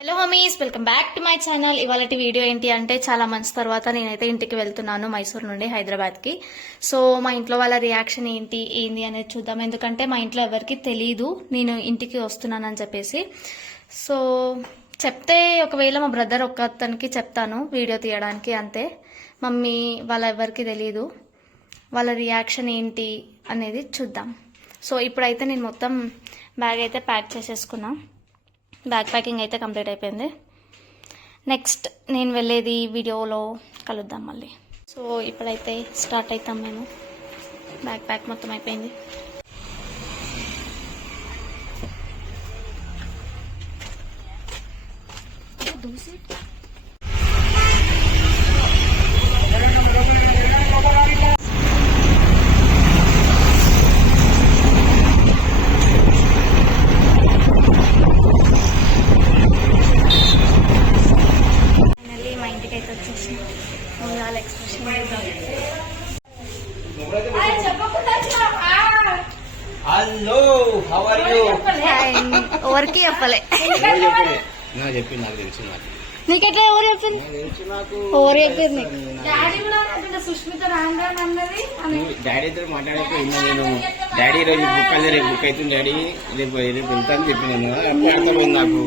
Hello homies, welcome back to my channel. ఇవాళటి video ఏంటి అంటే చాలా మంత్స్ తర్వాత నేనైతే ఇంటికి వెళ్తున్నాను మైసూర్ నుండి హైదరాబాద్కి. సో మా ఇంట్లో వాళ్ళ రియాక్షన్ ఏంటి అనేది చూద్దాం. ఎందుకంటే మా ఇంట్లో ఎవరికి తెలీదు నేను ఇంటికి వస్తున్నానని చెప్పేసి. సో చెప్తే ఒకవేళ మా బ్రదర్ ఒక్కతనికి చెప్తాను వీడియో తీయడానికి, అంతే. మమ్మీ వాళ్ళ ఎవరికి తెలీదు. వాళ్ళ రియాక్షన్ ఏంటి అనేది చూద్దాం. సో ఇప్పుడైతే నేను మొత్తం బ్యాగ్ అయితే ప్యాక్ చేసేసుకున్నా. బ్యాగ్ ప్యాకింగ్ అయితే కంప్లీట్ అయిపోయింది. నెక్స్ట్ నేను వెళ్ళేది వీడియోలో కలుద్దాం మళ్ళీ. సో ఇప్పుడైతే స్టార్ట్ అవుతాం మేము. బ్యాగ్ ప్యాక్ మొత్తం అయిపోయింది. Hello, how are you? ఎవరికి చెప్పలే. నాకు చెప్పింది, నాకు తెలుసు. నీకెట్లా ఎవరు చెప్పింది? ఎవరు చెప్పింది? డాడీతో మాట్లాడేది విన్నా నేను. డాడీ రోజు బుక్ అయితే రేపు బుక్ అవుతుంది డాడీ, రేపు రేపు వెళ్తా అని చెప్పినాను. అప్పుడు అర్థమైంది నాకు.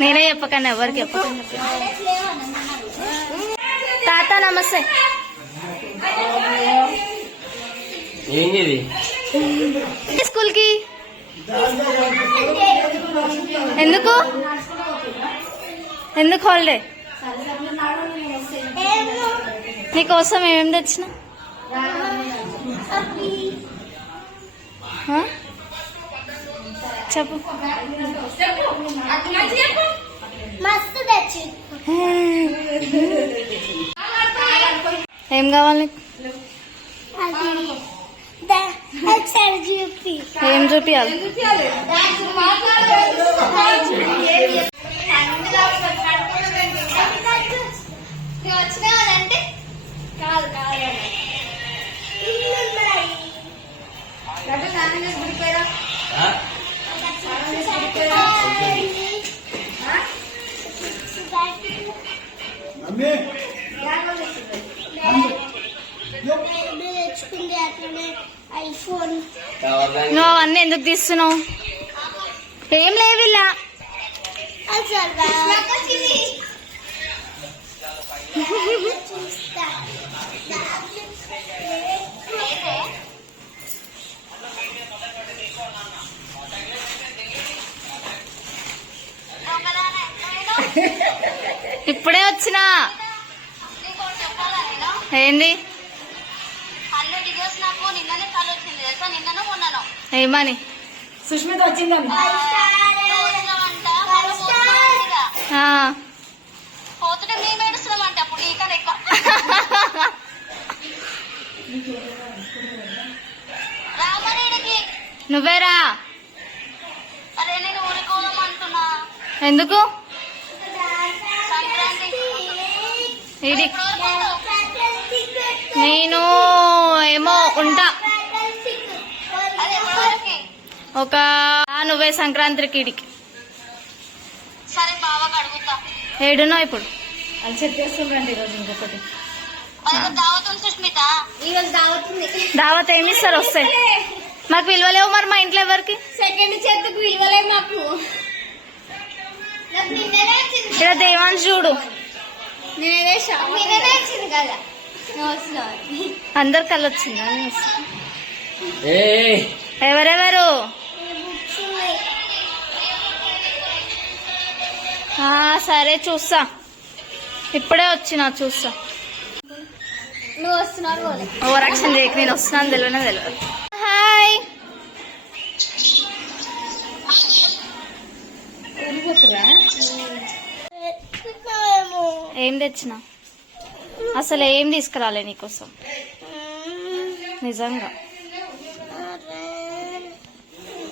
నేనే చెప్పకండి, ఎవరికి చెప్పకండి. తాత నమస్తే. ఏంది స్కూల్ కి ఎందుకు ఎందుకు హాలిడే? నీకోసం ఏమేం తెచ్చిన? చెప్పు. ఏం కావాలి? ఏం చూపియాలి? నువ్వు అవన్నీ ఎందుకు తీస్తున్నావు? ఏం లేవు ఇలా. ఇప్పుడే వచ్చినా. ఏంది? ఏమని? సుష్మిత వచ్చిందండి. నువ్వేరా? ఎందుకు? నేను ఏమో ఉంటా. ఒక నువ్వే సంక్రాంతికి ఇడికి ఏడున్నావు ఇప్పుడు? అది చెప్పేస్తుందండి ఈరోజు. ఇంకొకటి దావత్ ఏమి ఇస్తారు? వస్తాయి. మాకు విలువలేవు మరి మా ఇంట్లో ఎవరికి. సెకండ్ చేతికి విలువలే మాకు. ఇలా దేవాన్స్ చూడు, అందరు కళ్ళు వచ్చిందా? ఎవరెవరు? సరే చూస్తా, ఇప్పుడే వచ్చినా చూస్తా. నువ్వు వస్తున్నావు. ఓవర్ యాక్షన్ చేయకు, నేను వస్తున్నాను తెలియదు. హాయ్. ఏం తెచ్చినా? అసలు ఏం తీసుకురాలే నీకోసం. నిజంగా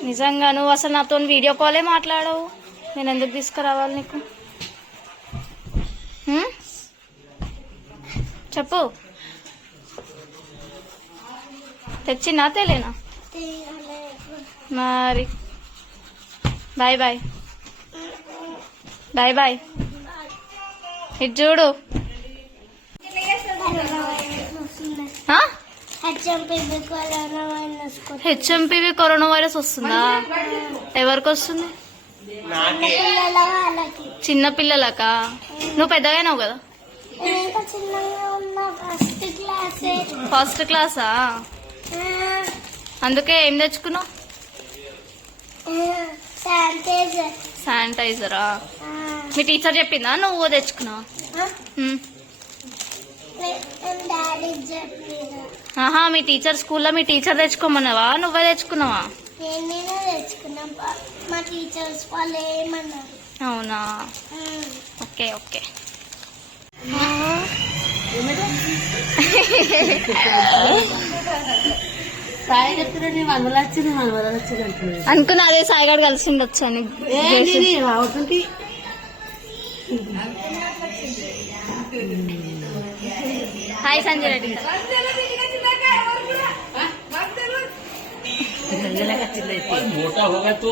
నిజంగా నువ్వు అసలు నాతో వీడియో కాలే మాట్లాడవు. నేను ఎందుకు తీసుకురావాలి నీకు? హ్మ్? చెప్పు. తెచ్చినా తేలేనా? మరి బాయ్ బాయ్ బాయ్ బాయ్. ఇటు చూడు. హెచ్ఎంపీవి కరోనా వైరస్ వస్తుందా? ఎవరికి వస్తుంది? చిన్న పిల్లలకా? నువ్వు పెద్దగానావు కదా. ఫస్ట్ క్లాసా? అందుకే ఏం తెచ్చుకున్నావు? శానిటైజరా? మీ టీచర్ చెప్పిందా నువ్వు తెచ్చుకున్నావా? ఆహా, మీ టీచర్ స్కూల్లో మీ టీచర్ తెచ్చుకోమన్నావా నువ్వే తెచ్చుకున్నావా? మా టీచర్స్ వాళ్ళు ఏమన్నారు? అవునా, ఓకే ఓకే. సాయి చెప్తున్నాడు మనవలు వచ్చింది మనవలు వచ్చింది అంటున్నాడు. అనుకున్నా అదే సాయిగాడు కలిసి ఉండొచ్చు అని. అవుతుంది. హాయ్ సంజయ్ రెడ్డి. मोटा होगा तो